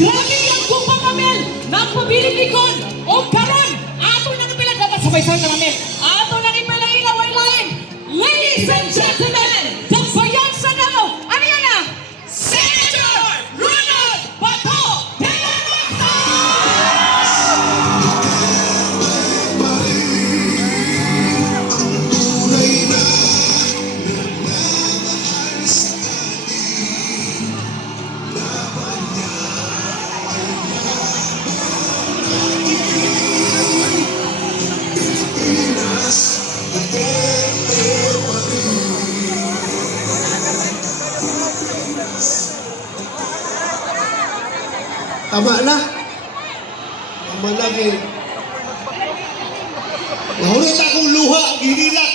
Grabe ang kupang kamel ng pabilitikon o karon ato nang pinagabat sa baysan namin. Ato nang ipalailaway-lain. Ladies and gentlemen, the bayan sa Davao, ano yan na? Senator Ronald Bato de la Rosa! Tama na. Tama na kay. Nahulot akong luha, ginilak.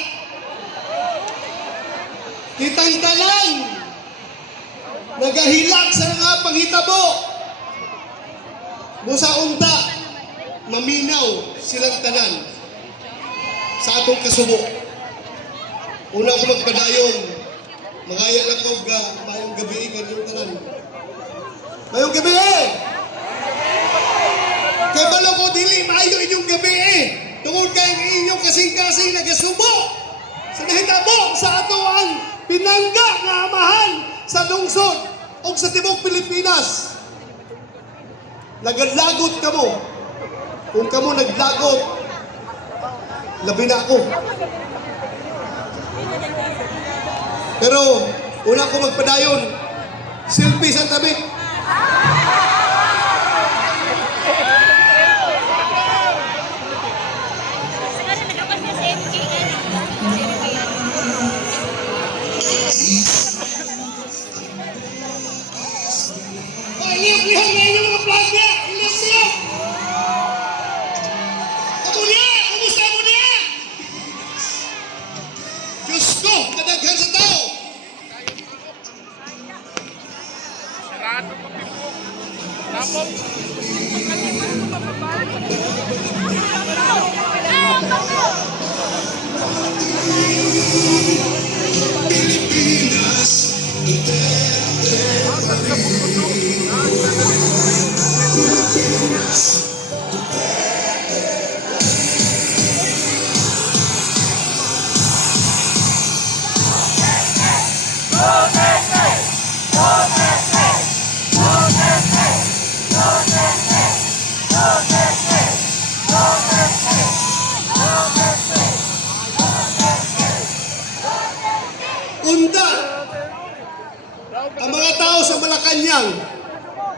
Kitang tanan. Nagahilak sa nga panghitabo. Busa unta, maminaw silang tanan sa atong kasubo. Una ko magpadayon, mangayan ako mayong gabi kanyang tanan. Mayong gabi eh! Kaya balo ko dili maayo inyong gabi eh. Tungod kayo inyong kasing-kasing nagasubo sa nahitabo sa ato ang pinangga nga amahan sa lungsod o sa tibok Pilipinas. Naglagot kamo. Kung kamo naglagot, labi na ako. Pero una ko magpadayon, selfie sa tabi. Iliyok-lihok na inyong mga vlog niya! Iliyok-lihok! Ako niya! Kumusta mo niya? Diyos ko! Kadaghan sa tao! Sarado ko pipo. Tapos, pagkaliman ko mapabalik. Pilipinas, Unda, ang mga tao sa Malacanang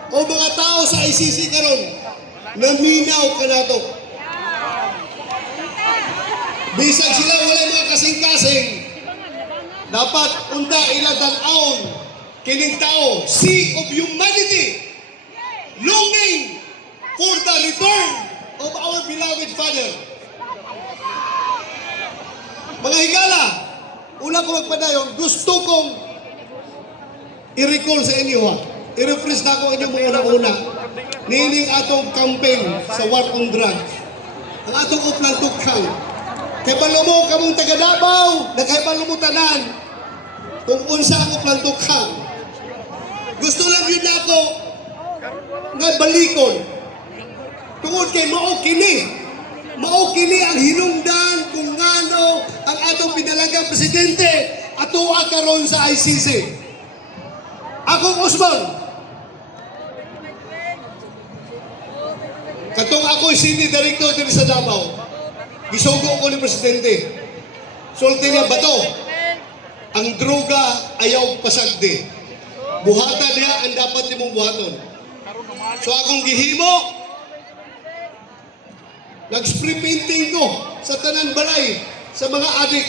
o mga tao sa ICC karon, naminaw ka na to. Bisag sila wala mga kasing-kasing, dapat unda iladanaon kining tao, sea of humanity, longing for the return of our beloved Father. Mga higala, una ko magpadayon, gusto kong i-recall sa inyo ha. I-refresh na ako inyong mga una-una. Nining atong campaign sa war on drugs. Ang atong uplang tukhang. Kay balumo kamong taga Davao, nakay balumo tanan. Kung unsa ang uplang tukhang. Gusto lang yun ako nga balikon. Tungod kay mao kini. Mao kini ang hinungdan kung ngano ang atong pinalagang presidente atoa karon sa ICC. Akong Osman. Katong ako'y City Director din sa Davao. Gisugo ko ni presidente. Sulti niya bato. ang droga ayaw pasagdi. Buhatan niya ang dapat nimong buhaton. So akong gihimo, nag-spray painting ko sa tanan balay, sa mga adik.